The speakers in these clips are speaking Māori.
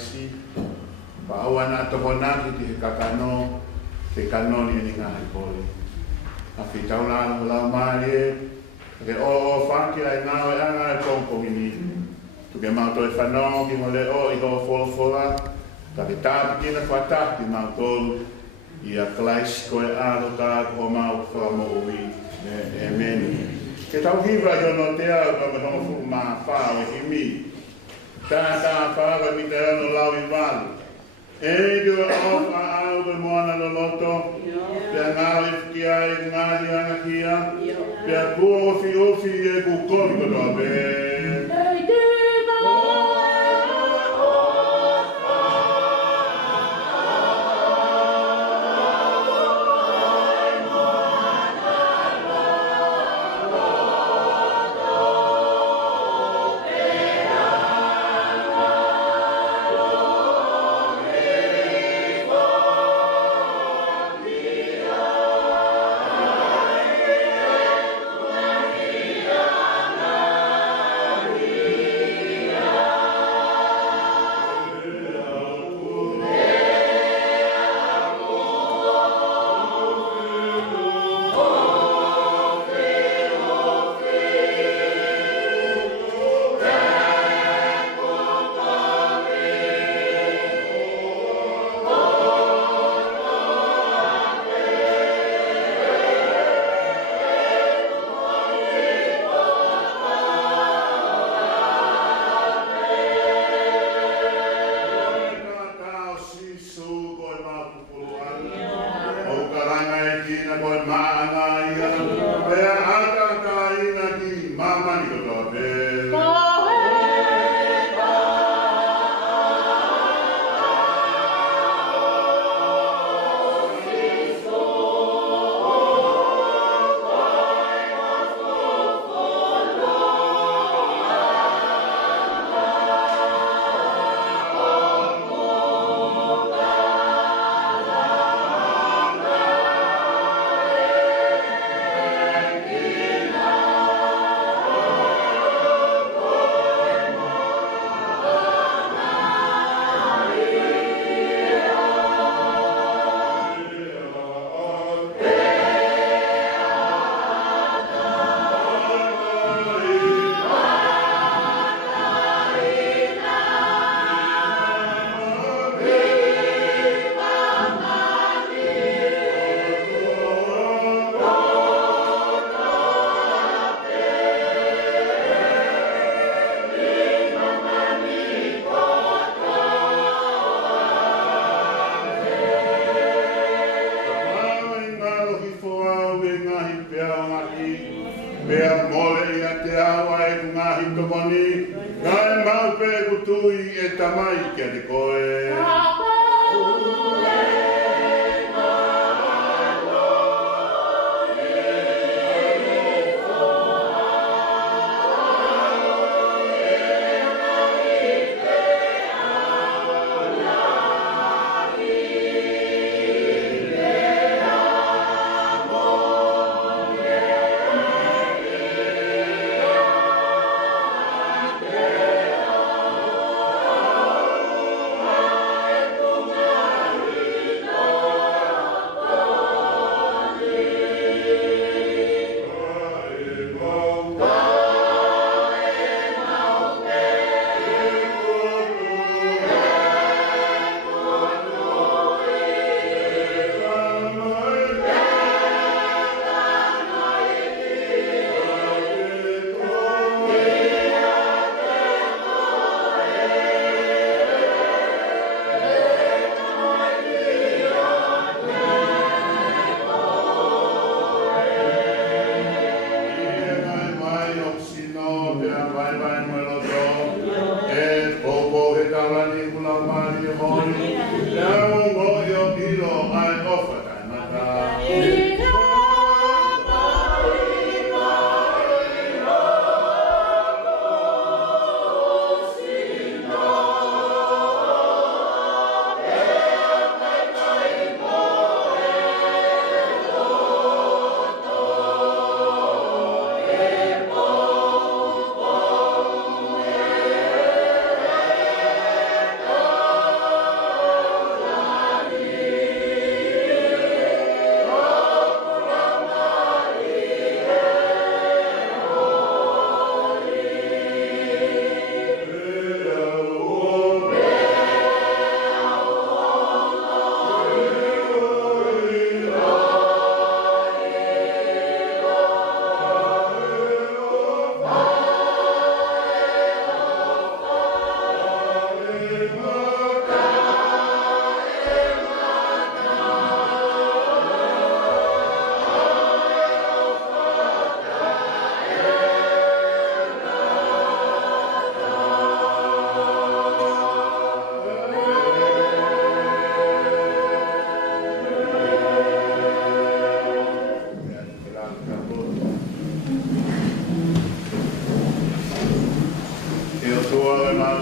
si pa na to kona ki te kakano te kanoni ni nga poli a fitau la mali ke o fanki ai nga anga ko ko ni tu ke ma to e fano ki mo le o i ho fola ka ke ta ki na fata ki ma to ia klais ko e alo ka ko ma o fa mo wi amen ke tau hiva yo no te a ko me ho fu ma fa o i mi ta fa ga mi te no la wi val e yo o fa au de mo na lo loto pe nga i ki ai nga ni ana kia pe ku o fi e ku ko ko do be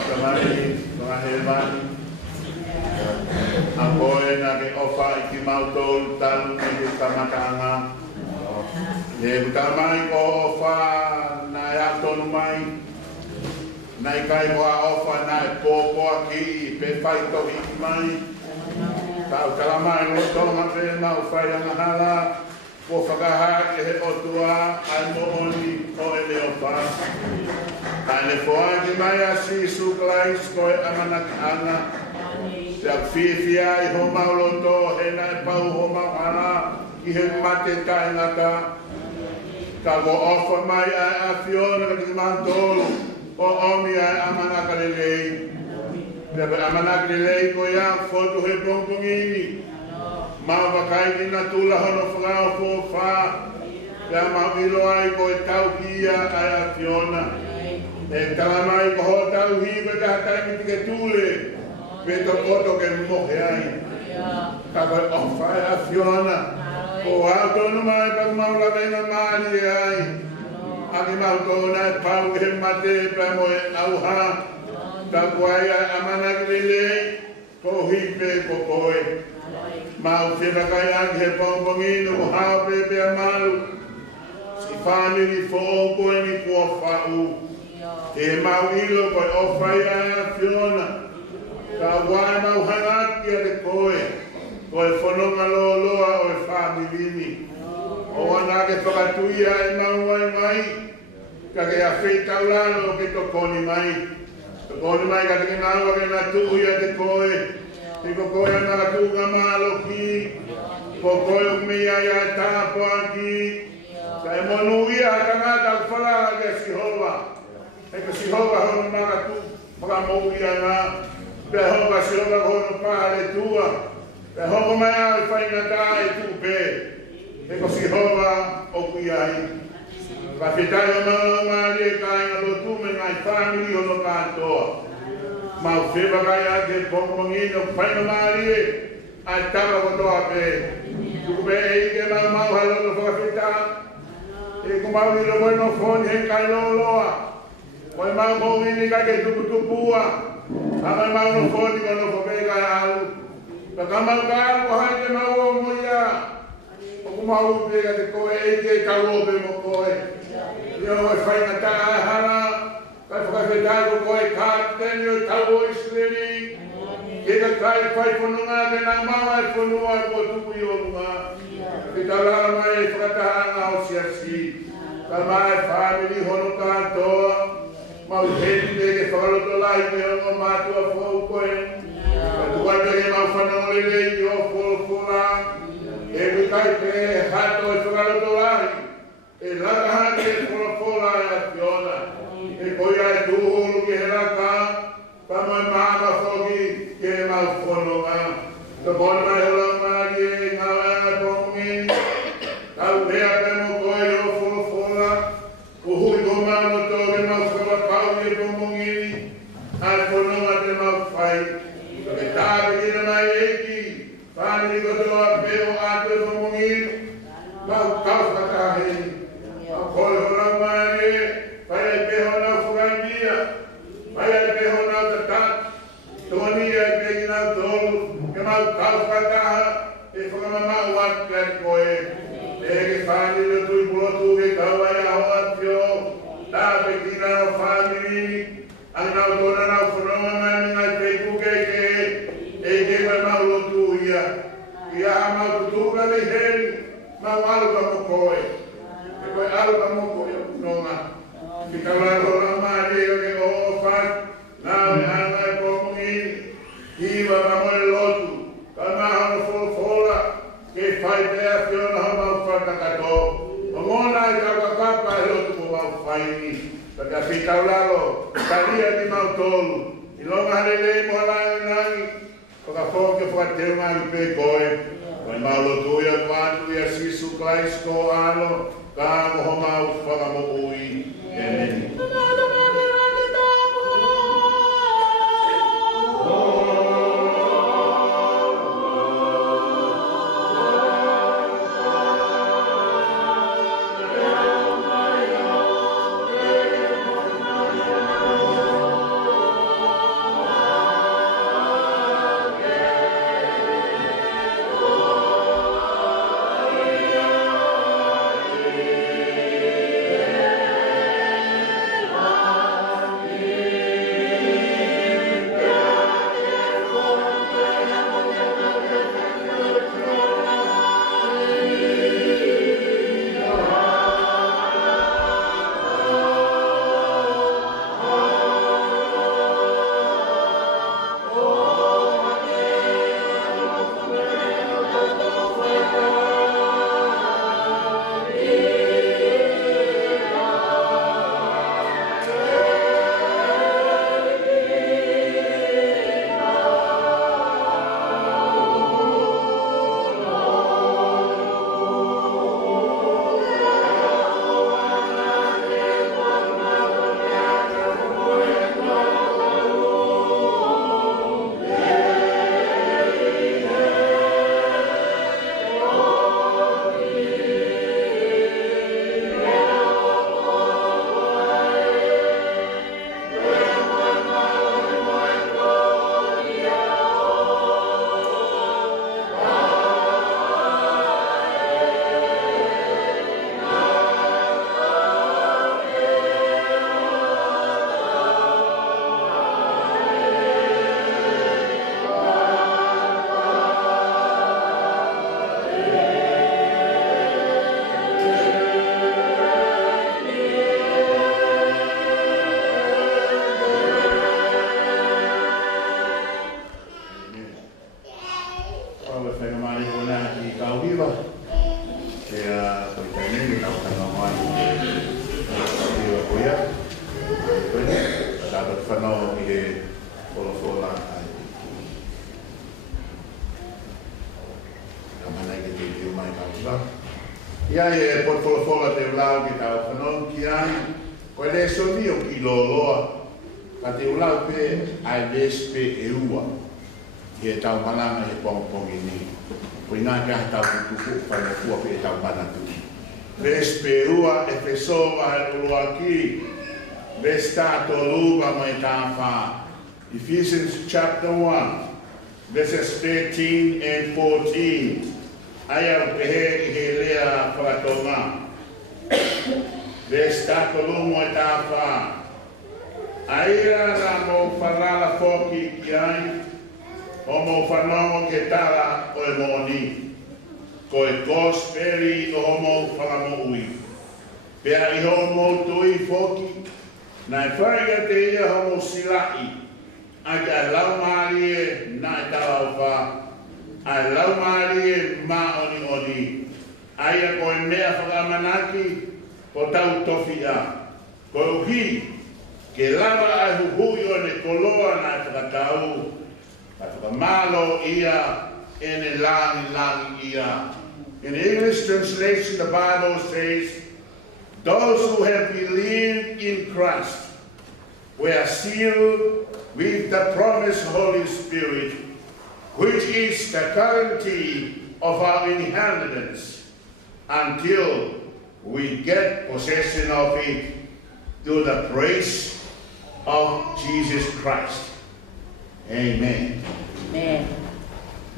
tamai, mga helmani. Ang koe na ke ofa ikimautol talu ni kamatanga. Ye tamai ko ofa na yato numai. Na ikai mo ofa na popo aki pe faito ikimai. Tau kalamai lo tonga pe na ofa yang hala. Ko whakaha ke he otua ai mo oni o e leo wha. Tae foa ki mai a si suklais ko e amanaki ana. Te ak whiwhia i ho mauloto he na e pau ho mauhara ki he mate tae ngata. Ka ko ofa mai ai a Fiona ka ki mantolo o omi ai amanaka lelei. Te amanaki lelei ko ia fotu he pongpongini. Mau wakai ni na tula hono whakao fō whā. Pea mau ilo ai ko e tau hia ai a Fiona. E talamai ko ho tau hia ko te hatai mi tike tūle. Pe to koto ke mohe ai. Ka koe o whai a Fiona. Ko hao tonu mai pa mau la venga maari e ai. Aki mau tōna e pau ke mate pea mo e auha. Ka koe ai amanaki lelei. Ko hipe ko koe. Mau whiwakai aki he pongpongino ko hao pepe a malu. Si whaniri fōko e ni kua whau. E mau ilo koe ofai a Fiona. Ka wai mau hangati a te koe. Koe whanonga loa o e whamirini. O wana ke whakatuia e mau wai mai. Ka ke a whetau ke to koni mai. To koni mai ka te kinaua ke na tui a te koe. Te koe ana tunga malo ki, koe o mea ia tāpo aki. Ka e monu ia tangata al whalala ke Sihova. E ka Sihova hono mara tu, whakamou ia ngā. Pea honga Sihova hono pāre tua. Pea honga mai au e whainga tā e tūpe. E ka Sihova o kuiai. Ka whetai o maari e kāinga lo tume ngai whamiri hono kātoa. Mau whiwakai a te pongpongino whainga maari e ai tawa kotoa pe. Tuku pe e ike mau halono whakawhita. E ku mau ilo koe no whoni he kai loloa. Koe mau mōwini kai ke tuputupua. Kamai mau no whoni kono whaweka e alu. Ka kamau ka alu ko hai te mau o moia. O ku mau upeka te koe e ike kauope mo koe. Io koe whainga ta ai hara. Kai whakawhetai ko koe kāteni o tau o Isleri. Ke ka kai whai whanunga ke nā maua e whanua e kua tuku i o runga. Ke tau lara mai e whakatahanga o siasi. Ka mai whamiri hono kātoa. Mau heni te ke whakaloto lai ke ongo mātua whau koe. Ka tukai te ke mau whanonga lele i o whora. E ku kai te hato e whakaloto lai. E lakaha ke whora e a Fiona. E koe ai tūhuru ki he raka, pa mai māma whoki ke mau whanonga. Ka kone mai hora maari e ngā wanga pongi. Tau rea pe mo koe i o whora. Uhui ko māno tō ke mau whora pau i e pongi. Ai whanonga te mau whai. Ka ke tāpe kina mai eiki. Whaniri kotoa pe o ate pongi. Mau kau whakaheni. Mau koe hora maari e. Pai ai peho na whukangia, pai ai peho na tatat, tōni ai pehi na tōlu, ke mau kau whakaha, e whakamamau atu ai koe. E ke whani le tui pulotu ke kau ai aho atio, tāpe kina o whamiri, ai nau tōna nau whanonga mani ngai peiku keike, e ke kai mau lotu ia. Ia ha mau tutuka le heri, mau aluka mo koe. E koe aluka mo koe o kunonga. Ki kaularo la maari o ke o whak, nāo e hanga e pōmungi, hiwa ma moe lotu, ka maha no whora, ke whai pēa Fiona ho mau whakakato. O ngona e kakakapa e lotu mo mau whaini, ka ka whikaularo, ka ria ni mau tōlu, i longa halelei mo halangi nangi, o ka whoke whakateu ngai pē koe, koe mau lotu ia kuatu ia sisu klais ko alo, ka mo ho mau whakamo ui. Amen. whanau I he wholofola ai. Ka mana ki te tiu mai kausa. Ia e pot wholofola te ulau ki tau whanau ki ai. Koe le soni o ki loloa. Ka te ulau pe ai lespe e ua. Ki e tau malanga e pongi ni. Koe ngā kia tau kutuku whai fua pe e tau manatu. Lespe e ua e whesoa e ulua ki. Vesta toluva mai tāwha. Ephesians chapter 1, verses 13 and 14. Aya pehe I he lea whakatonga. Vesta toluva mai tāwha. Aira na mo whanala whoki ki ai. O mo whanongo ke tala o e moni. Ko e gosperi o mo whanamo ui. Pea I ho mo tui whoki. Na e whaiga te ia homo silai, a te a lau maari e na e tala uwha, a lau maari e ma oni oni, a ia koe mea whakamanaki, po tau tofi a. Ko uhi, ke lava ai huhui o ne koloa na e whakatau, a whakamalo ia, e ne langi ia. In the English translation, the Bible says, those who have believed in Christ were sealed with the promised Holy Spirit, which is the guarantee of our inheritance until we get possession of it through the praise of Jesus Christ. Amen. Amen.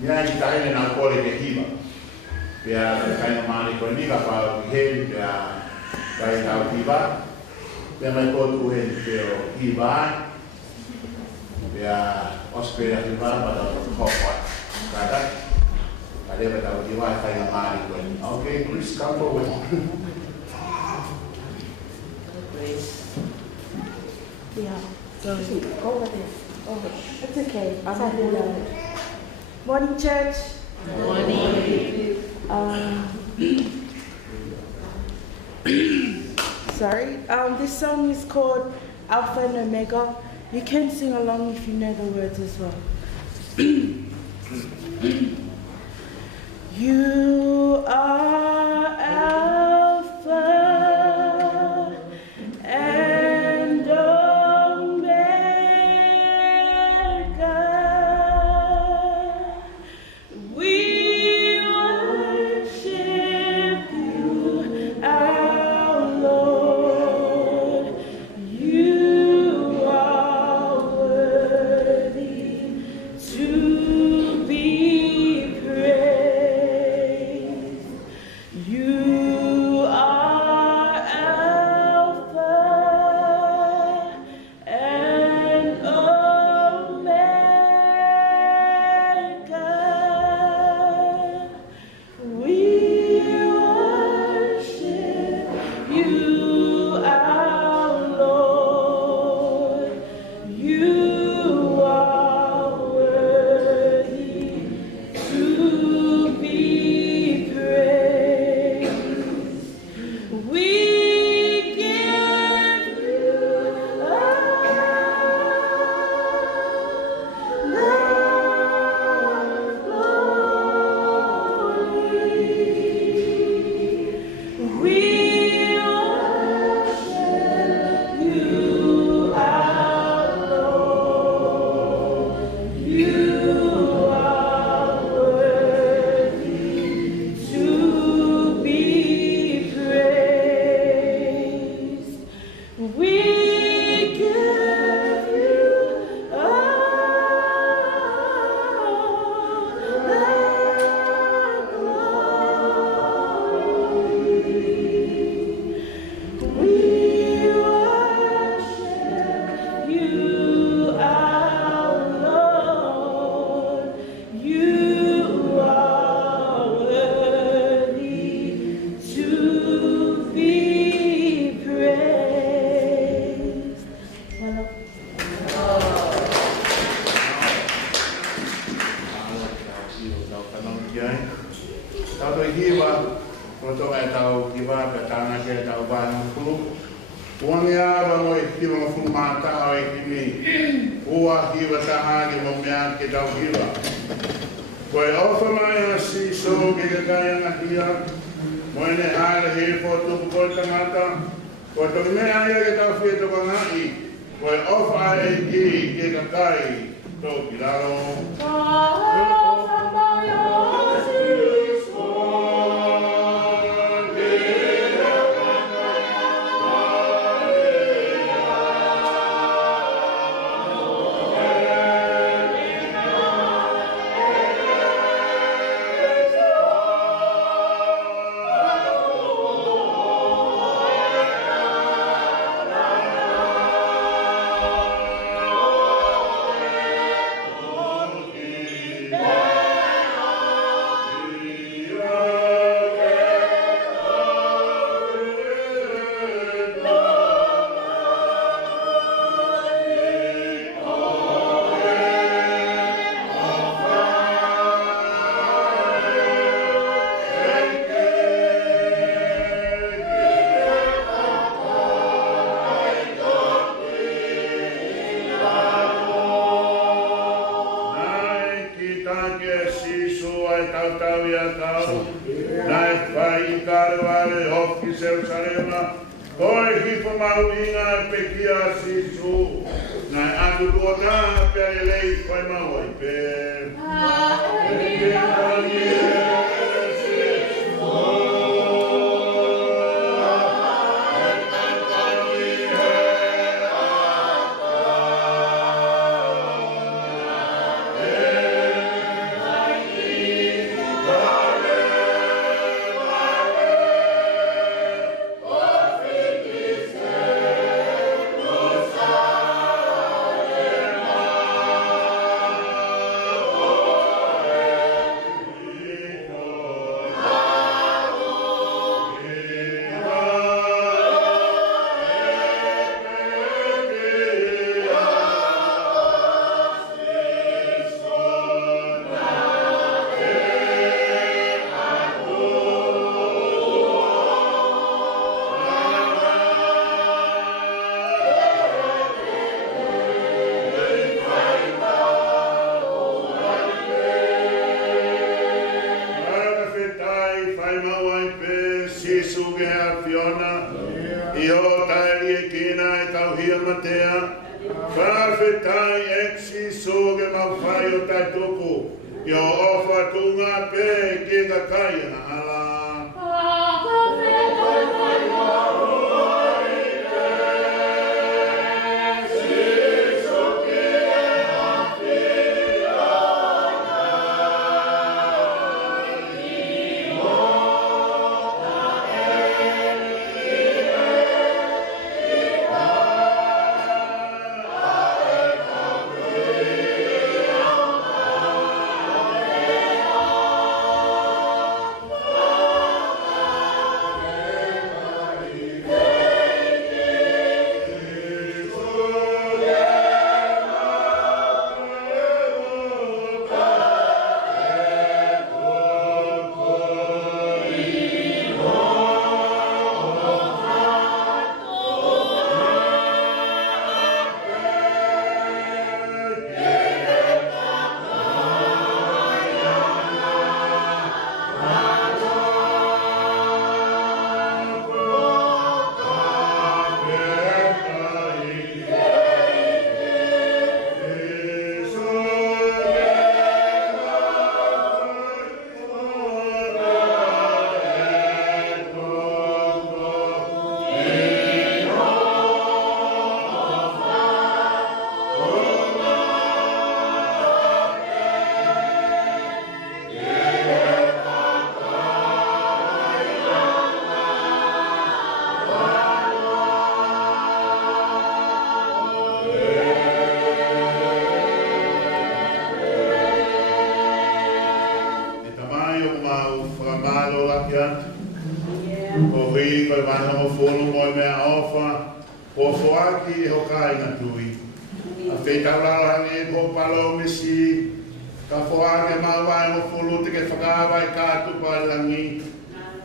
Ia I taine nā kore ke hiva. Pea taina maani koe ni ka pao ki he, pea kai tau hiva. Pea mai kotu he te o hiva. Pea ospea hiva, pada o kokwa. Kata. Kadeva tau hiva, taina maani koe ni. Okay, please come forward. Yeah, so go over there. Over. It's okay. I'll do that. Morning, church. Morning. Sorry. This song is called Alpha and Omega. You can sing along if you know the words as well. You are Alpha and Omega. We worship you, our Lord. You are worthy to be praised. You are Alpha and Omega. We worship you, our Lord. You are worthy to be praised. We give you we worship you, our Lord. You are worthy to be praised. We give you we worship you, our Lord. You are worthy to be praised. Tau toi hiwa, roto e tau kiwa, pe tāna ke tau bāna kuru. Wangi aba mo e kiwa mo fumata o e kimi. Ua hiwa tahagi mo mea ke tau hiwa. Koe ofa mai a si so ke ka kaya na hia. Mo ene haere he po tupu koe tangata. Koe toki mea ia ke tau whia toka ngai. Koe ofa e ki ke ka kai. Tō piraro. Ofa mai a si so.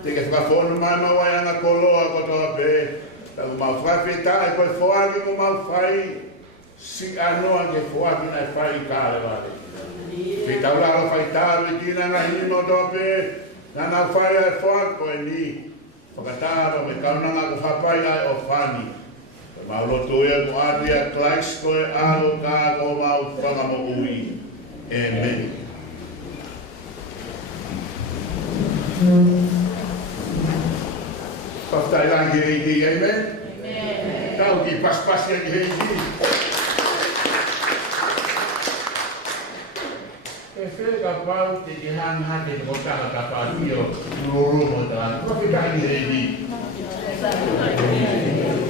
Te ke whakafono mai mawai ana koloa kotoa pe. Tau mau whai whetā e koe whoaki mo mau whai si anoa ke whoaki nai whai kāre wale. Whitau laro whai tāru e tina ngai ni no tope, nā nau whai ai whoaki koe ni. Whakatāra me kaunanga ko whapai ai o whani. Mau loto e mo atu ia klais koe alo kā ko mau whanga mo ui. Amen. Paftai langi reidi, amen? Amen. Tau ki pas-pas yang reidi. E whele ka pau te ki hang hake te kotaka ka pātio loro mo tāna. Kua whika i reidi.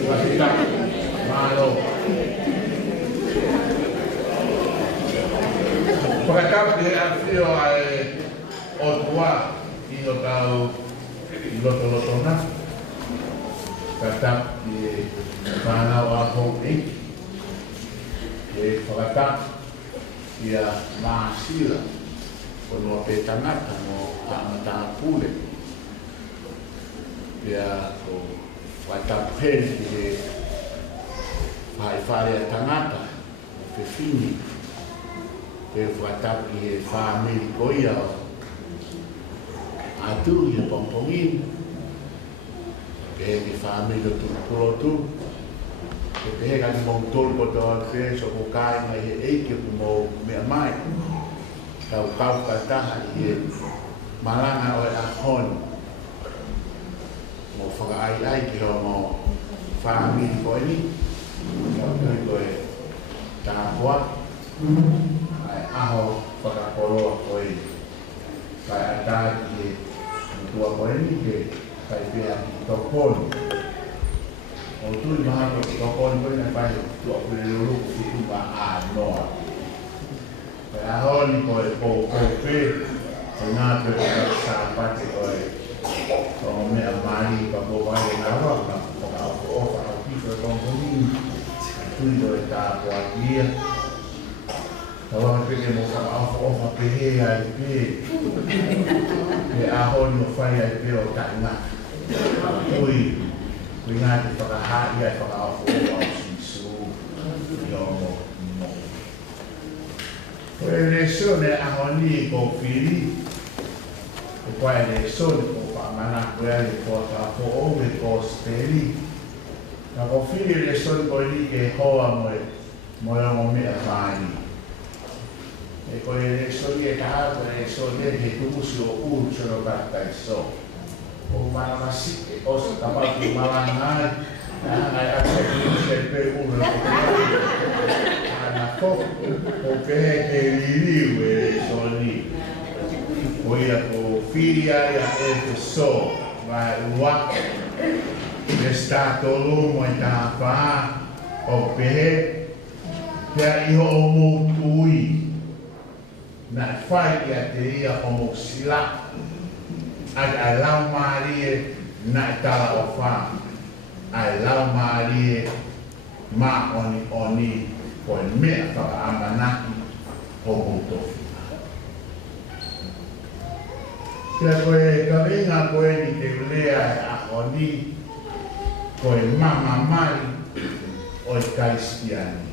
Kua whika. Mālo. Whakatau te awhio ai o tua i no tau i loto-lotona. Whakatau te whanau a hōki. Te whakatau ia māsila o noa pe tangata no tāngata pūle. Ia o whakatau hene ki he whare a tangata o te whini. Te whakatau ki he whāmeri koia o atu i he pompongin. Ke he whāmeri o tukurotu. Ke te heka ni mong tolu ko toa te so ko kai mai he eike ku mo mea mai. Kau kau kataha i he maranga o e ahon. Mo whaka ai ki ho mo whāmeri koe ni. Kau tui koe tāpua. Ai aho whakakoroa koe. Kai atai ki he tua koe ni ke kai pēa ki tokoni. O tui maha ko tokoni koe na pai tua koe lulu ki tuka a noa. Kai aho ni koe kou pē. Koe ngā koe koe sa pate koe. Ko mea mari ka ko vai na roka. Ko ka o ofa au kiko e kongoni. Tui koe tāpua kia. Tawa peke mo ka ofa pehe ai pe. Pe aho ni o whai ai pe o tainga. Ui, kui ngā te whakahari ai whakaofo o au sisu. I o mo. Koe le sone aho ni ko whiri. Ko koe le sone ko whamana koe ai ko tāpō ove ko steri. Ka ko whiri le sone ko ni ke hoa moe. Moe o mea whani. E koe e soni e kaha, koe e soni e he tumusi o uru chono katai so. O mana masike, o se kapatu malangai, ngai ake tumusi e pe uru na koe. Ana ko, o pehe ke ririu e soni. O ia ko whiria ia e te so, vai ua. E stato lumo e tā wha, o pehe, pea iho o mūtui. Na whai ia te ia o mo sila. Ai lau maarie na tala o wha. Ai lau maarie ma oni koe mea whaka amanaki o mutofi. Kia koe karinga koe ni te ulea e a oni koe mama mari o i Kristiani.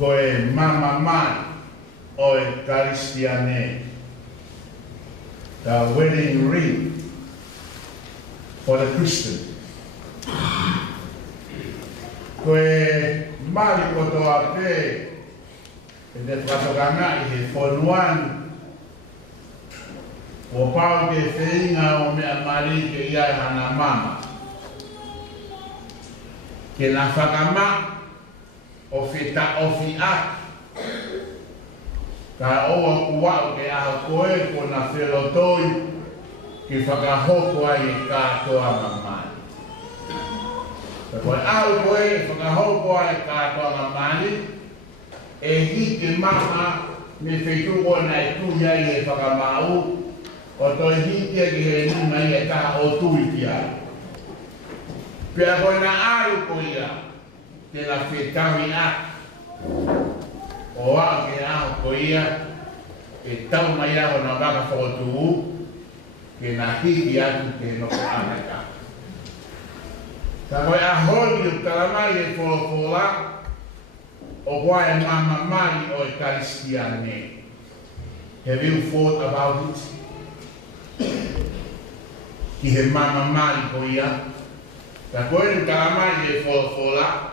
Koe mama mai o e Kristiane. The wedding ring for the Christian. Koe mari kotoa pe e te whakatokanga i he whonuan o pao ke wheinga o mea mari ke iai hana mama. Ke na whakama o whita ofi a. Ka oa uau ke aha koe ko na whelotoi ki whakahoko ai e kātoa mamani. Ka koe au koe whakahoko ai e kātoa mamani e hike maha me wheituko na e tuhi ai e whakamau o toi hike ki he nunga i e taha o tui ki ai. Pea koe na aru koe ia te la whetawi a. O wao ke aho ko ia, e tau mai aho na waka whaotu ke na hiki atu ke no ka anaka. Ta koe ahoi o talamai e wholofola o wae mama mai o Ekaristiane. Have you thought about it? Ki he mama mai ko ia. Ta koe ni talamai e wholofola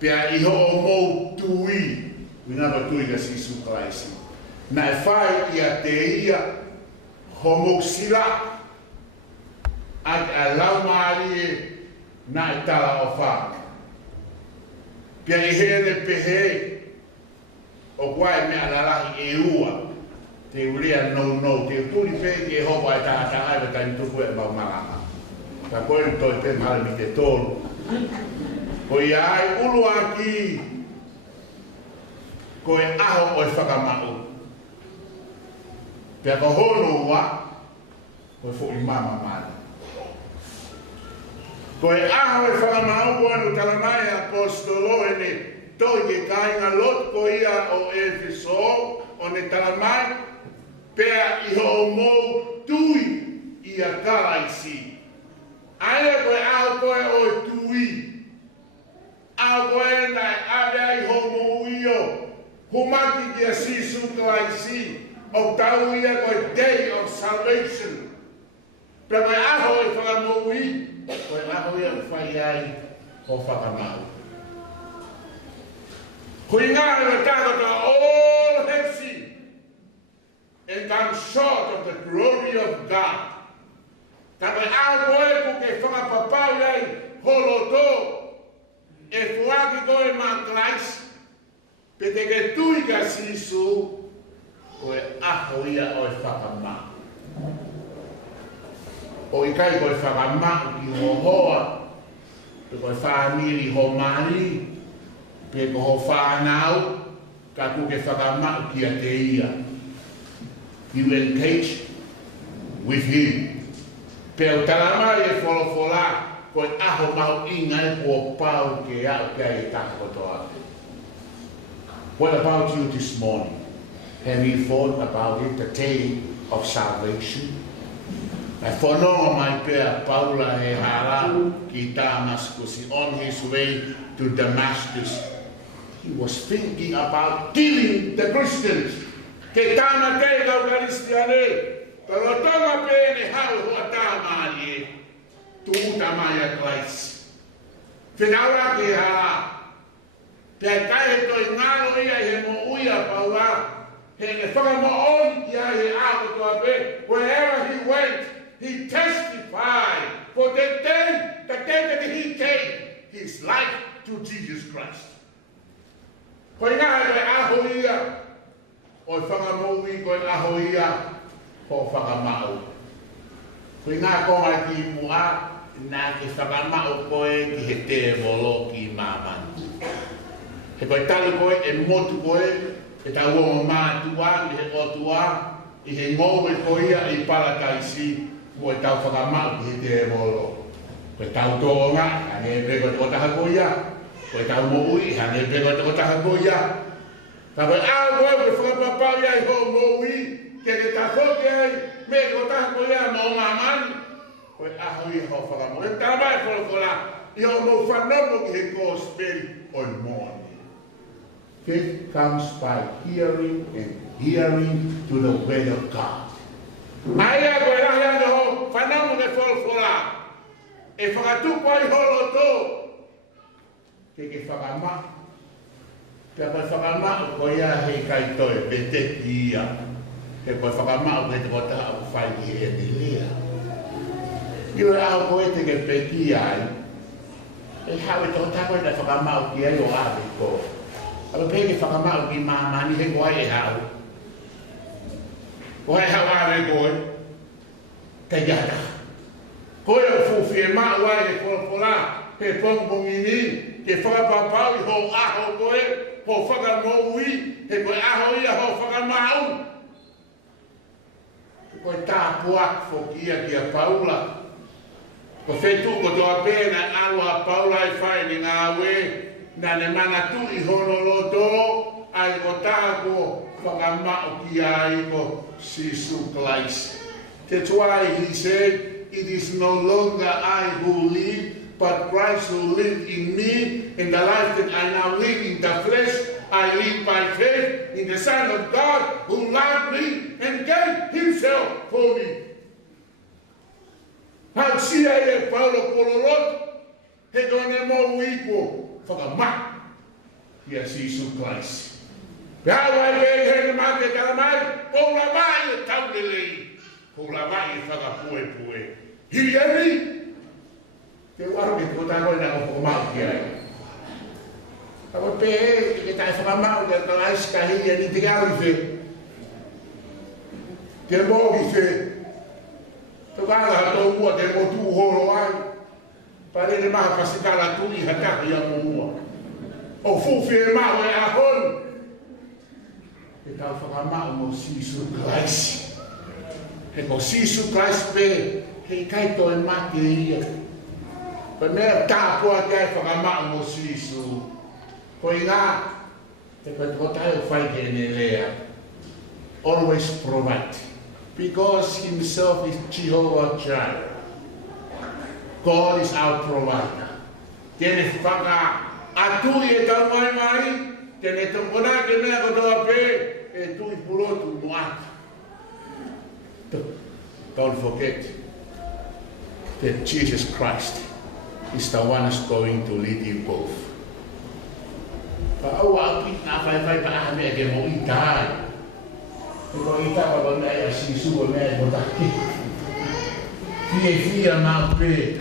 pia iho o mou tui. Winaba tui ka sisu kalaisi. Na e whai ia te ia homo sila at a lau maari na e tala o wha. Pia i here pehe o kwae me alalahi e ua te urea no te turi pe ke hopa e taha ai wa tani tuku e mau marama. Ta koe ni toi pe mara mi te tolu. Ko i ai ulu aki ko e aho o e whakamau. Pia ko hono ua ko e fo i mama mara. Ko e aho e whakamau ko anu talamai apostolo e ne toi ke kainga lot ko ia o Efeso o ne talamai pea iho o mou tui ia kalaisi. Aia ko e aho ko e o tui. Aho ko e nai avea iho mou io. Humaki kia sisu kalaisi o tau ia ko e day of salvation. Pea ko e aho e whakamau i. Ko e aho ia whai ai o whakamau. Ko i ngā rewa tākata all have sinned and come short of the glory of God. Ta koe aho e ku ke whakapapau ai holo tō e fuaki koe māklais pe te ke tui ka sisu ko e aho ia o e whakamau. O i kai koe whakamau ki hohoa, pe koe whaamiri ho mari, pe ko ho whanau, ka kuke whakamau ki a te ia. You engage with him. Pe o talamai e wholofola, koe aho mau inga e po pau ke au kia e takotoa. What about you this morning? Have you thought about it, the day of salvation? E whanonga mai pēr Paula e hara ki Damascus, on his way to Damascus. He was thinking about killing the Christians. Ke tāna te kau Karistiane, talo tonga pēne hau hua tāmari e, tu uta mai a klaisi. Whinaura ke hara, pēr kai he toi ngāro ia he mo uia Paula, he ne whakamo on ia he ako toa pe, wherever he went, he testified for the day that he gave his life to Jesus Christ. Koe ngā koe aho ia, o whangamui koe aho ia, o whakamau. Koe ngā konga ki mua, nā ke whakamau koe ki he te molo ki māmanu. He koe talu koe e motu koe, e tau o mātua, i he otua, i he ngōwe koe ia i parataisi, ko e tau whakamau ki he te molo. Ko e tau tōnga, hane e preko te otaha ko ia. Ko e tau mo ui, hane e preko te otaha ko ia. Ka koe au koe ke whakapapau ia i ho mo ui, ke te tahoke ai, me ke otaha ko ia mo mamani. Ko e aho i ho whakamau. E tāmai wholokola, i ho mo whanomo ki he gospel o morning. Faith comes by hearing and hearing to the word of God. Aia koe rahi ane ho whanamu ne wholwhola. E whakatupo ai holo tō. Ke whakama. Pea koe whakama o koe ia hei kai toe, be te ki ia. Ke koe whakama o koe te kotaha o whai ki he te lea. Iwe ao koe te ke peki ai. E hawe tō tako e te whakama o ki ai o ave ko. Awe peke whakama o ki mamani he koe e hau. Koe hau are koe, te gata. Koe o fuwhi e maa wai e wholopola, he pongpongini, ke whakapapau i ho aho koe, ho whakamoui, he koe aho ia ho whakamau. Koe tāpuak whokia ki a Paula. Ko whetu ko toa pēna alua Paula i whai ni ngā we, na ne mana tu i honoloto, ai ko tāko whakamau ki ai ko Jesus Christ. That's why he said, it is no longer I who live, but Christ will live in me, in the life that I now live in the flesh. I live by faith in the Son of God who loved me and gave himself for me. Hau sia e Paulo Kolorot, he done mo uipo, whakamak, yes, Jesus Christ. Pea wai he mate karamai, o la vai e tau de lei, o la vai e whakapue. Hiri emi, te waro ke kota koe na o whakamau ki ai. Kawa pe ke tai whakamau ke kalais kahi e ni te awi whe. Te mōgi whe. Te wāga tō ua te motu horo ai. Pare ne maha pasikala tui hataki a mō ua. O fuwhi e maho e ahon. Ke tau whakamau mo Sisu Christ. He ko Sisu Christ pe, he kai to e maki e ia. Pa mea tāpua te ai whakamau mo Sisu. Ko i ngā, te kotai o whai ke ne lea. Always provide. Because himself is Jehovah Jireh. God is our provider. Tēne whaka atui e tau mai, tēne tōkona ke mea kotoa pē, e tui purotu mo atu. Don't forget that Jesus Christ is the one who's going to lead you both. Pa'au aki nga whai pa'ahame e ke mo i tāi. Iko i tāpa pa mea ia sisu o mea i motaki. Fia mau pē.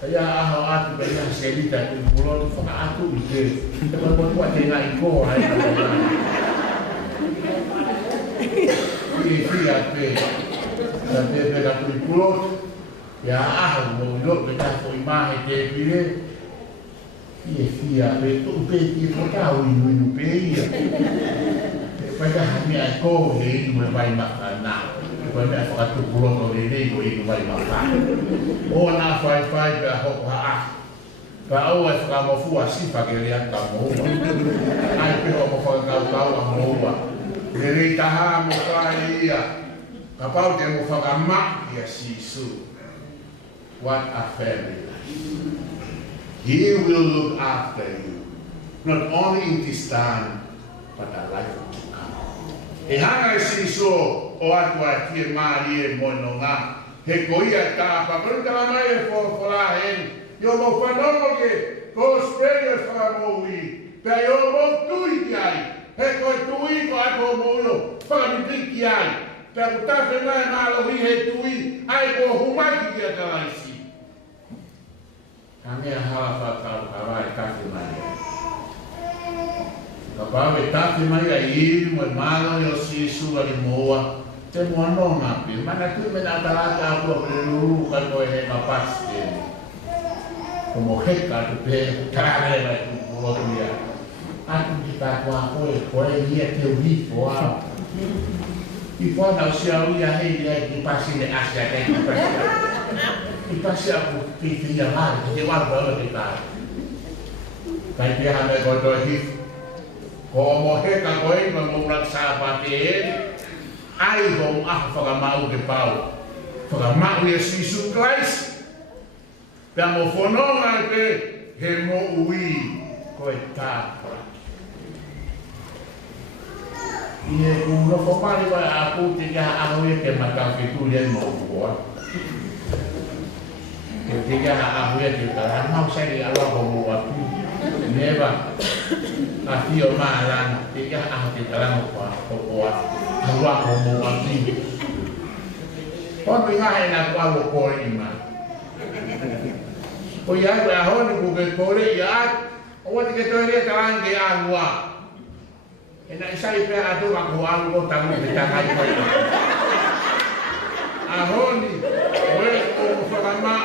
Kaya aho atu pa ia selita i purotu whaka atu i te. Te papotua te ngā i kōa i Fia pē. Ta te pēka tui purotu. Ia aho mo i lope tāko i mahe te pire. Fia pe tu pe ki whakau i nuinu pe ia. Pai ka hami ai ko he inu me vai maka nā. Pai mea whakatu puroto le rei ko inu vai maka. O nā whai pe a hoko ha. Pa au ai whakamofua sipa ke le ata moua. Ai pe o mo whakakau a moua. Le rei taha mo whai ia. Ka pau te mo whakamak ia Sisu. What a family life. He will look after you, not only in this time, but a life to come. E hanga e Sisu o atu a tie maari e mono ngā. He koia tāpa, pero tala mai e whola hen. Yo mo whanongo ke, ko Australia whakamoui. Pea yo mo tui ki ai. He koe tui ko ako mo uno, whakamipiki ki ai. Pea ku tawhi mai mālohi he tui, ai ko humaki ki a talaisi. Kami hala whakau kawai taki mai. Ka pau e taki mai a iru mo e malo o Sisu ali moa. Te mua nonga pi. Mana tui me nā tarata apua pere ruru kai koe he mapasi tēne. Ko mo heka tu pe karare mai tu purotu ia. Atu ki tā kua koe ia te uripo au. I kua nau sia uia hei ia ki pasi ne asia kei ki pasi. I pasi aku pipia lai, ki te waru alo te tāi. Kai pia me koto e hifu. Ko mo heka koe ma mo raksapa te eri. Ai ko mo aho whakamau ke pau. Whakamau ia Sisu Christ. Pea mo whanonga te he mo ui koe tāpura. Ie urofo mari vai a puti ka aho e ke matau ke tuli e mo ua. Ke te ka aho e ke tara mau sari ala ko mo atu. Neva a fio malan te ka aho te tara mo ua. Awa ko mo atu. Poi ngahe na kwa lo ko ima. O ia ko aho ni ku ke kore ia. O wa te ke toire tarange agua. Ena isai pe atu ka ko alu ko tamu te takai ko. Ahoni, oe ko whakama,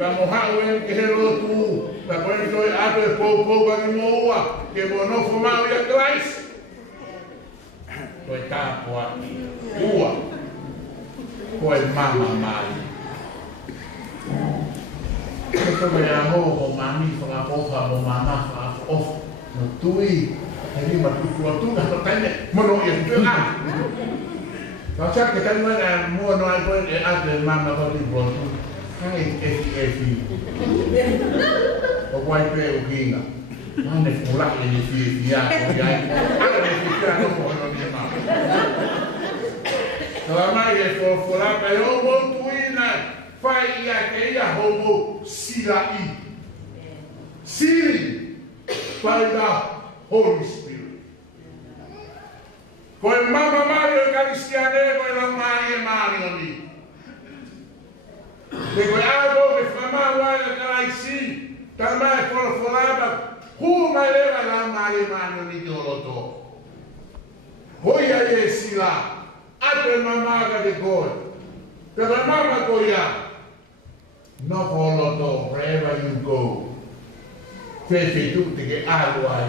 ka moha uen ke hero tu, ka koe toi atu e pou ka ni moua, ke monofo mau ia Christ. Koe tāpua, ua, koe mama mai. Koe koe a ho o mami whakapoha mo mama whakapoha, no tui, Jadi matukua tu dah bertanya, mana yang tu ah? Kalau saya kita mana mua no iPhone ada mama kau di bawah tu, Hai efi. O wai pe o kinga. Mane fula ni fi ya ko ya. Ala ni fi ya no ko no ni ma. Tama ye fula pe o mo tuina. Fai ya ke ya homo sila I. Siri. By the Holy Spirit. Koe mama Mario Eucharistia koe la Mario ni. Le koe ago me whama wai kalaisi, tamai wholawhoraba, hu mai lewa la Mario ni te oroto. Hoia e sila, ate mamaga de koe. Te mama koia, no oroto, wherever you go. Fefe tu te ke alu ai,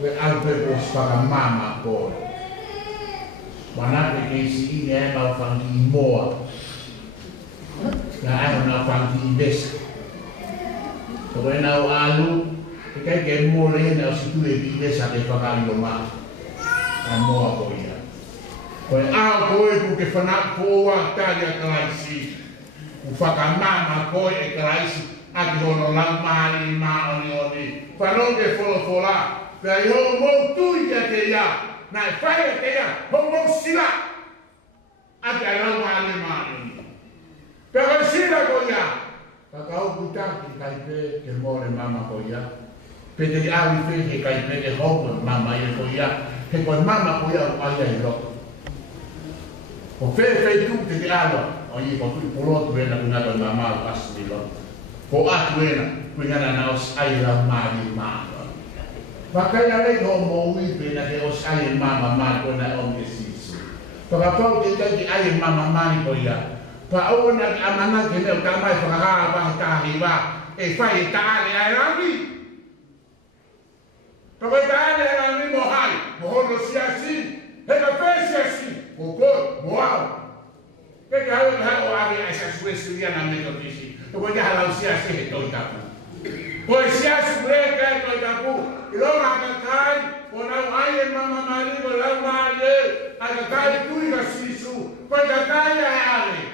we alpe po spaka mama koe. Wanape ke si ine e mau whangi moa. Na ai na whangi besa. So we nau alu, te kai ke mole na o si tu e bi besa te whakari o maa. A moa koe ia. Koe ao koe ku ke whanak po ua tari a kalaisi. Ku whakamama koe e kalaisi. Aki hono lau maari maoni oni. Whanonge wholofola. Pea i ho mou tui te ia. Nai whaia te ia. Ho mou sila. Aki ai lau maari maoni. Pea koe sila ko ia. Kakao kutaki kai pe ke more mama ko ia. Pe te awi whehe kai pe ke hopo mama ia ko ia. He koe mama ko ia o aia i roko. O whehe tu te awa. O i ko tui polotu ena kunga mama o asni roko. Ko atu ena, kuingana na os ai la mari mama. Wakaya lei ho moui pena ke os ai mama mari kona o me sisu. Pakapau ke kai ai mama mari ko ia. Pa ona ki amana ke ne o tamai whakaha wa tahi wa. E whai taale ai rami. Pakai taale ai rami mo hai. Mo hono siasi. He ka whai siasi. Mo ko, mo au. Ke ka hau ka o ari ai sa suesu ia na me totisi. Ko dia halau siasi he toi tapu. Ko siasi breka he toi tapu. I lona ka kai, ko nau ai e mama mari ko lau mari, a ka kai tui ka sisu, ko ka kai a ale.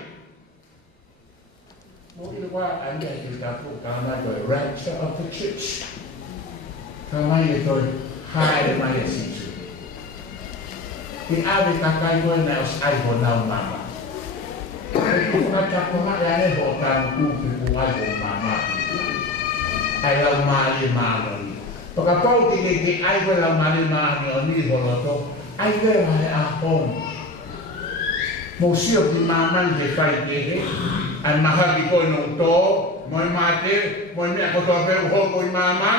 Mo i loa ai e toi tapu, ka mai toi rapture of the church. Ka mai e toi haere mai e sisu. I ave ka kai koe na os ai ko nau mama. Kakapo e ane ho tanu kupi ku ai ho mama. Ai lau mali mali. Pakapau ke ai ko lau mali mali o ni holoto. Ai ke ai a hon. Mo sio ki mama le fai ke he. Ai maha ki ko no to, mo mate, mo me ko to pe ho ko mama.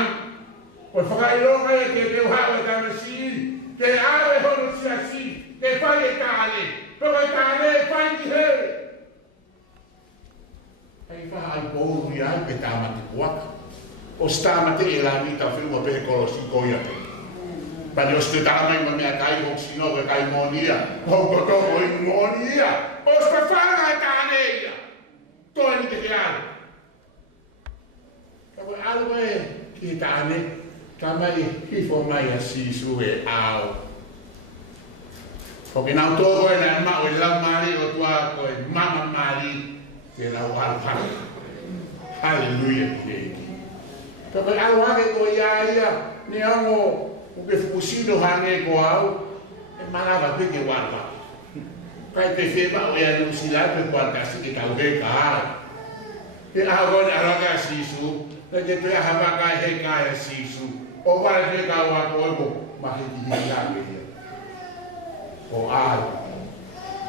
Ko fakai lo kai ke te ha wa ka si. Ke ave ho no si asi. Ke fai e kale. Ko kale fai ki he. Ai whaai pōru i ai pe tāmate kuaka. O stāmate e la mita whiua pe kolosi koia te. Pane o ste tāmai ma mea kai hok sino ke kai monia. Hoko toko i monia. O ste whanga e tāne ia. Toi ni te ke alu. Kako alu e ki tāne. Kamai hifo mai a sisu e au. Hoki nau tōko e na ma o i lau mari o tua ko e mama mari. Ke lau alpana. Hallelujah. Tapi au hake ko ia ni ango uke fukusido hange ko au e marava peke wala. Kai te feba o ia nusila pe kuantasi ke tau he ka. Ke au ni araga sisu. Ke te hava kai he kai sisu. O wale pe ka wa ko ko mahiti hila ke. O au.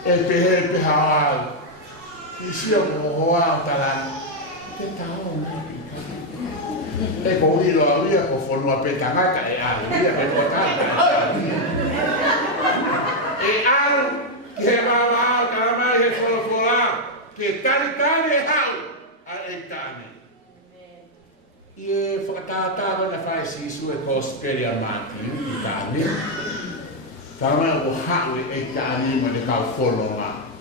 E pe hawal. Isia ko hoa talan. Ke tau mai. E ko ilo ia ko fonua pe tangata e a ia pe ko tata. E al ke baba kama e fola ke tani hau a e tani. Ie fakatata na fai sisu e kosperia mati i tani. Kama o hau e tani mo de kau folonga.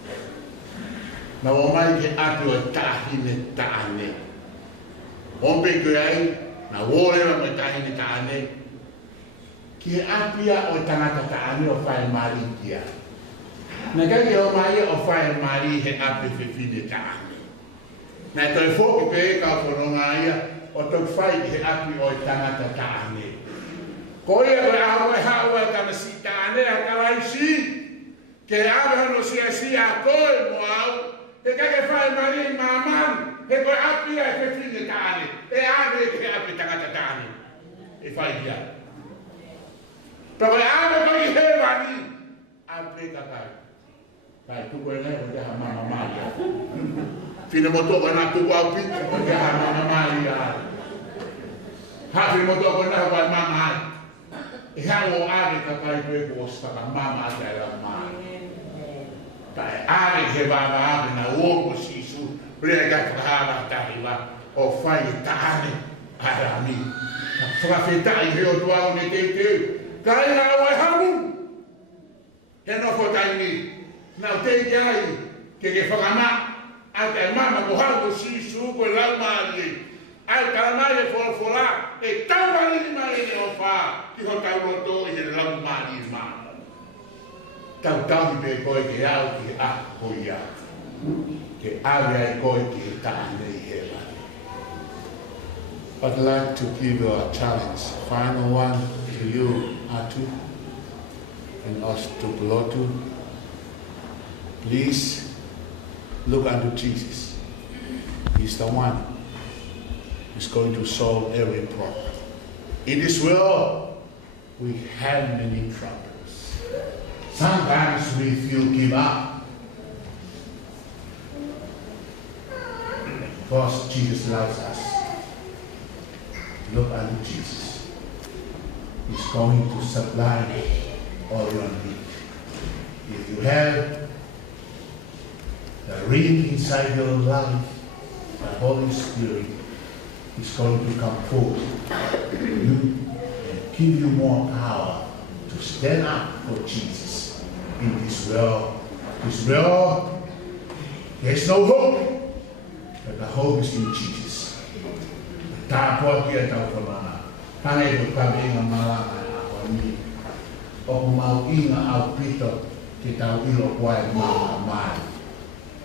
Na o mai ke atu e tahine taane. Ompe ke ai, na wole wa me tahine taane. Ki apia o tangata taane o whae mari kia. Na kai o mai o whae mari he api whiwhine taane. Nā toi fōki pe e ka whanonga ia, o tau whai he api o i tangata tāne. Ko ia koe aho e hao e ka masi tāne a karaisi, ke awe hono si a koe mo au, e kake whai mari i mamani, he koe api a e whiwhinga tāne, e awe e ke api tangata tāne. E whai kia. Pero awe koe i he wani, api kakai. Kai tuko e nei o te ha mama maria. Fine motoka na tuko au pita o te ha mama maria. Ha fine motoka na ha mama ai. E ha o ave kakai koe ko staka mama ata e la mai. Kai ave he baba ave na uoko sisu, brea gata hara tahiwa, o whai e taane ara mi. Whakawhetai he o tuau ne te te, kai na o e hamu. He no whotai ni. Nau te ai, ke whakama, a te mama ko hau sisu ko lau maari. Ai karamai e whorafora, e tau wari mai e o wha, ki ho tau roto i he lau maari maa. Tau tau i pe koe ke au ki a koia. Ke awe ai koe ki tāne i he wari. I'd like to give you a challenge, final one to you, Atu, and us to Pelotu. Please look unto Jesus. He's the one who's going to solve every problem. In this world, we have many troubles. Sometimes we feel give up. Because Jesus loves us. Look unto Jesus. He's going to supply all your needs. If you have the ring inside your life, the Holy Spirit is going to come forth to you and give you more power to stand up for Jesus in this world. This world, there's no hope, but the hope is in Jesus. Tā pō kia tau whanana, tāne ko kawe inga maranga a wani, o mau inga au pito ki tau ilo kwai mama mai.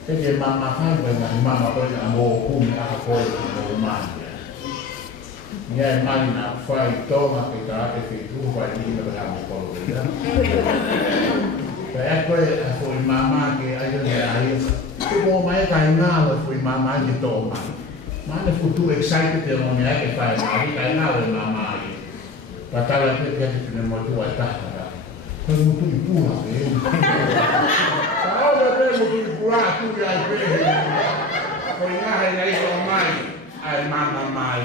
Te mama whai koe ngā mama koe ngā mō kumi a koe ngā mō Ia e mali nā whai tōma ke ka ake whi tūwhai ni ka hā mō kolo ina. Ka e koe a koe mama ke aia ne aia. Te mō mai kai ngāla koe mama ni tōma. Mana futu excited te mō me ake whai mali kai ngāla mama ai. Ka tala te kati tine mō tua e tātara. Koe mūtu i pūha pe e. Tu ai pehe, ko ngahe nei o mai, ai mama mai.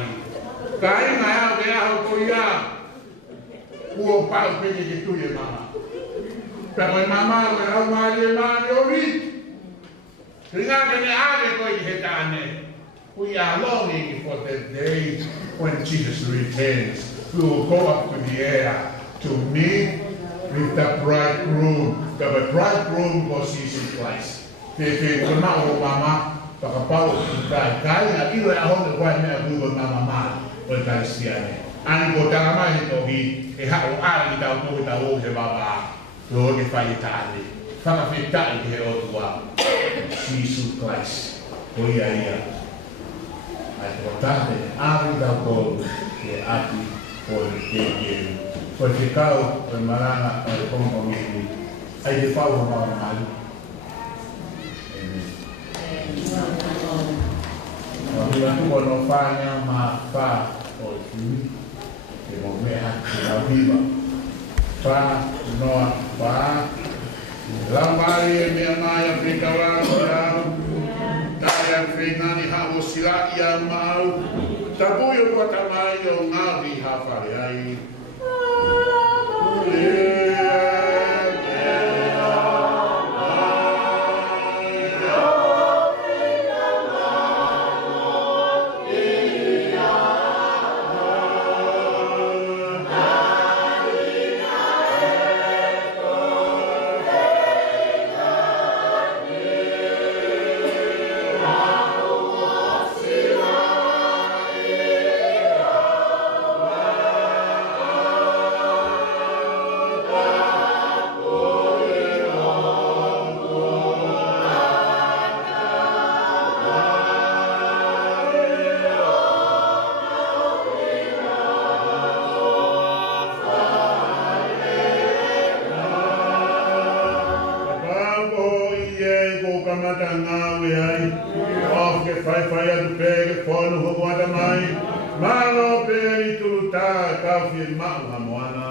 Ka inga au te aho ko ia, ua pau pehe ki tu e mama. Pero e mama o e au mai e mani o ri. Ringa ke ne ave ko i he tāne. We are longing for the day when Jesus returns. We will go up to the air to meet with the bridegroom. The bridegroom was Jesus Christ. Te kona o mama, pakapau kai a ilo e ahone koe mea kuwa mama mai o e kai siane. Ani ko tanga mai he tohi, e hao ari ki tau tohi tau o he baba, lo ke whai tāne. Whakawhetai ki he otua, Jesus Christ, ko ia ia. Ai te kotate, ari tau tolu, ke ati o e te kieru. Ko te kau, o e maranga, o e kongongi, ai te pau o mawa mai. Wahila tu wanofanya mafaa ojui Kemomea kinawiba Faa noa faa Lambari mea maya pika wangu yao Taya fengani hao silaki ya mau Tabuyo kwa tamai o ngavi hafari hai mata ngawe ai. O ke fai atu pere fonu ho wata mai. Malo pere tuluta ka fi ma moana.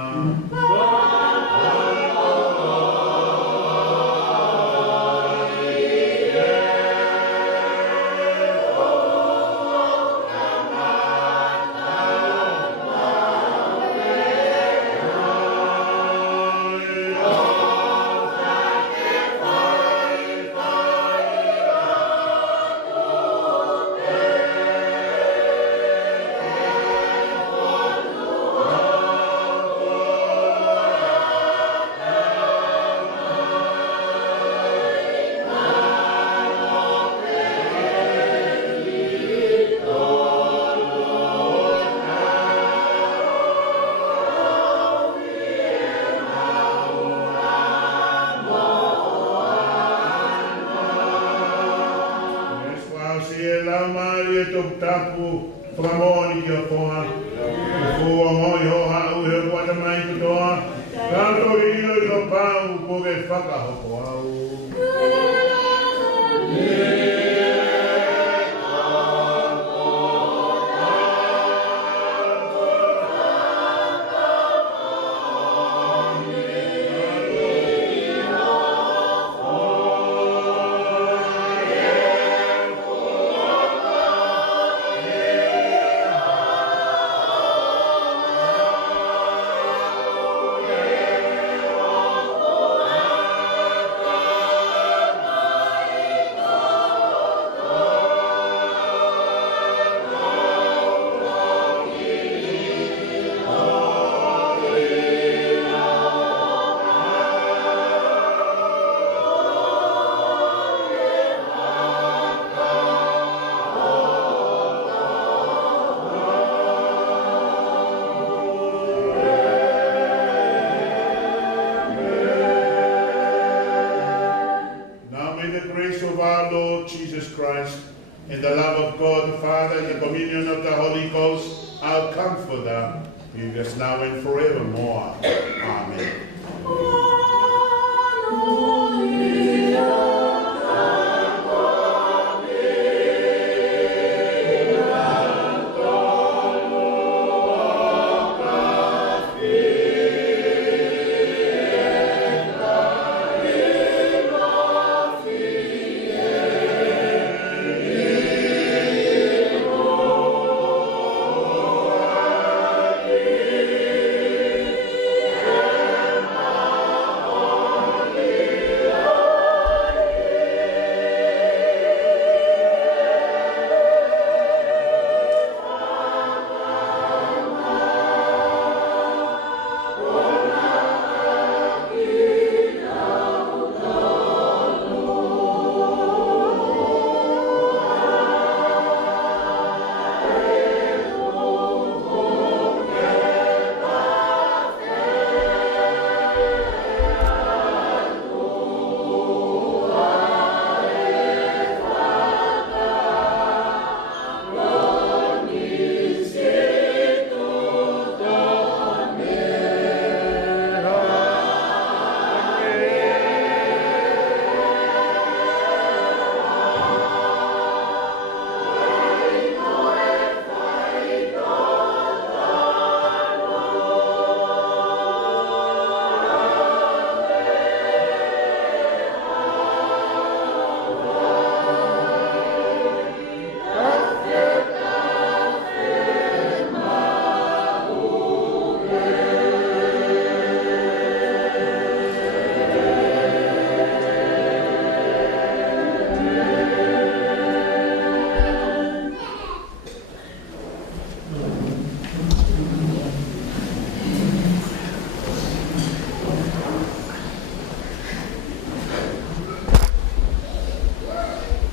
Tapu pramoni ki otoa o moi ho ha u he wata mai to toa tanto ilo no pau ko ke faka ho ko au in the love of God the Father, in the communion of the Holy Ghost, our Comforter, be with us now and forevermore. Amen.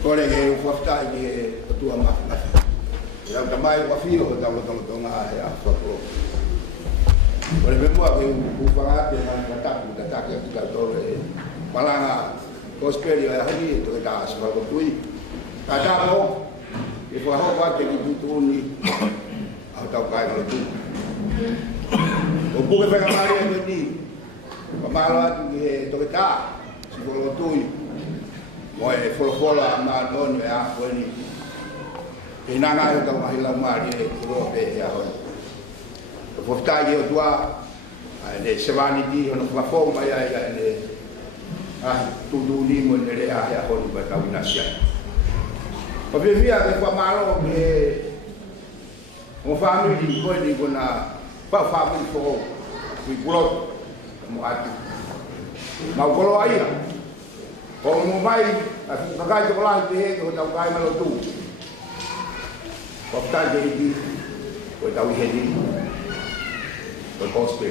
Kore ke ufafta ke tua ma. Ya tamai wa fio ta nga ya fo. Kore be mo ke ufanga te na ta ke ta tore. Malanga prosperio ya hadi to ta sa ko tui. Ta ta mo e fo ho wa ke ki tu ni. Au ta kai ko tu. O bu ke fa mari ni. Pa malo ke to ta. Si ko tui. mo e folofola na non e a foni e na nga ka mai la mari e ro pe ya ho fo sta io tua le sevani di ono fa fo mai ai le tu ni mo le a ho ba ta una sia o be via che qua malo che o family ko di kuna pa family fo we block mo ati ma ko ai o mo mai a kai ko la te ko ta kai malo tu ko ta de di ko ta wi hedi ko poste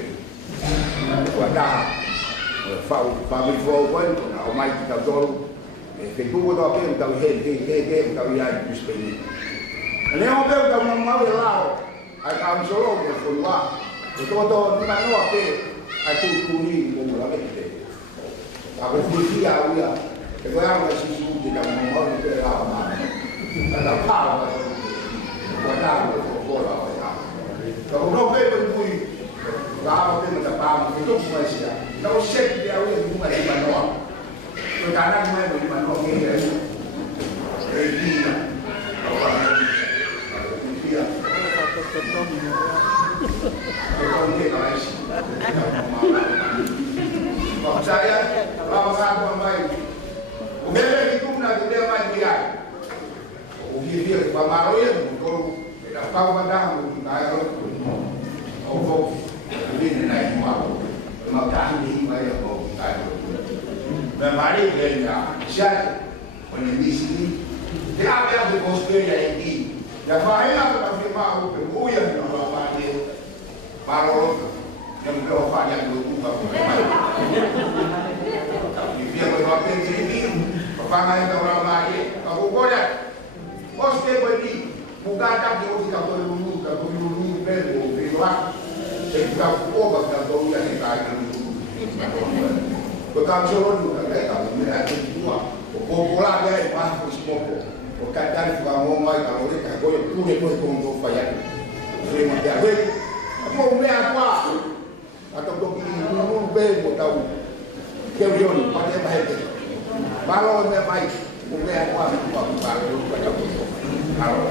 ko da fa family fo ko o mai ta dolo e che tu do che ta wi hedi ta wi ai più spegni ne ho per da una male lao ai am solo che fu là e todo non hanno che ai tu ni mo la vede a questi dia via e guarda si su da un modo che la ma la palla guardare fuori da uno vedo in cui la prima da palla che tutto può sia non c'è che ha un numero di mano lo canale mai di mano che è via saya lama mai umele kituna dia mai dia ugi dia pamaro ya ko da pa pada mu na ko o ko ini nai ma ta ni mai ko ta na mari dia ya oni di sini dia ada di Australia ini ya faina ko firma ko uya na ba ni paro yang kau fanya dulu baru. Dia berapa ini, kepangai orang lain. Aku boleh, bos dia beri, muka tak dia kita perlu belu, beruang. Kita kuat kita perlu yang kita dulu. Bekam solo kita tahu mereka dua. Popular dia mah semua. Kadang juga ngomong kalau kita boleh punya tunggu payah. Terima kasih. Mau apa? Atau dok ini nunggu bel tahu kemudian pada baik kalau baik mungkin aku akan baru pada kalau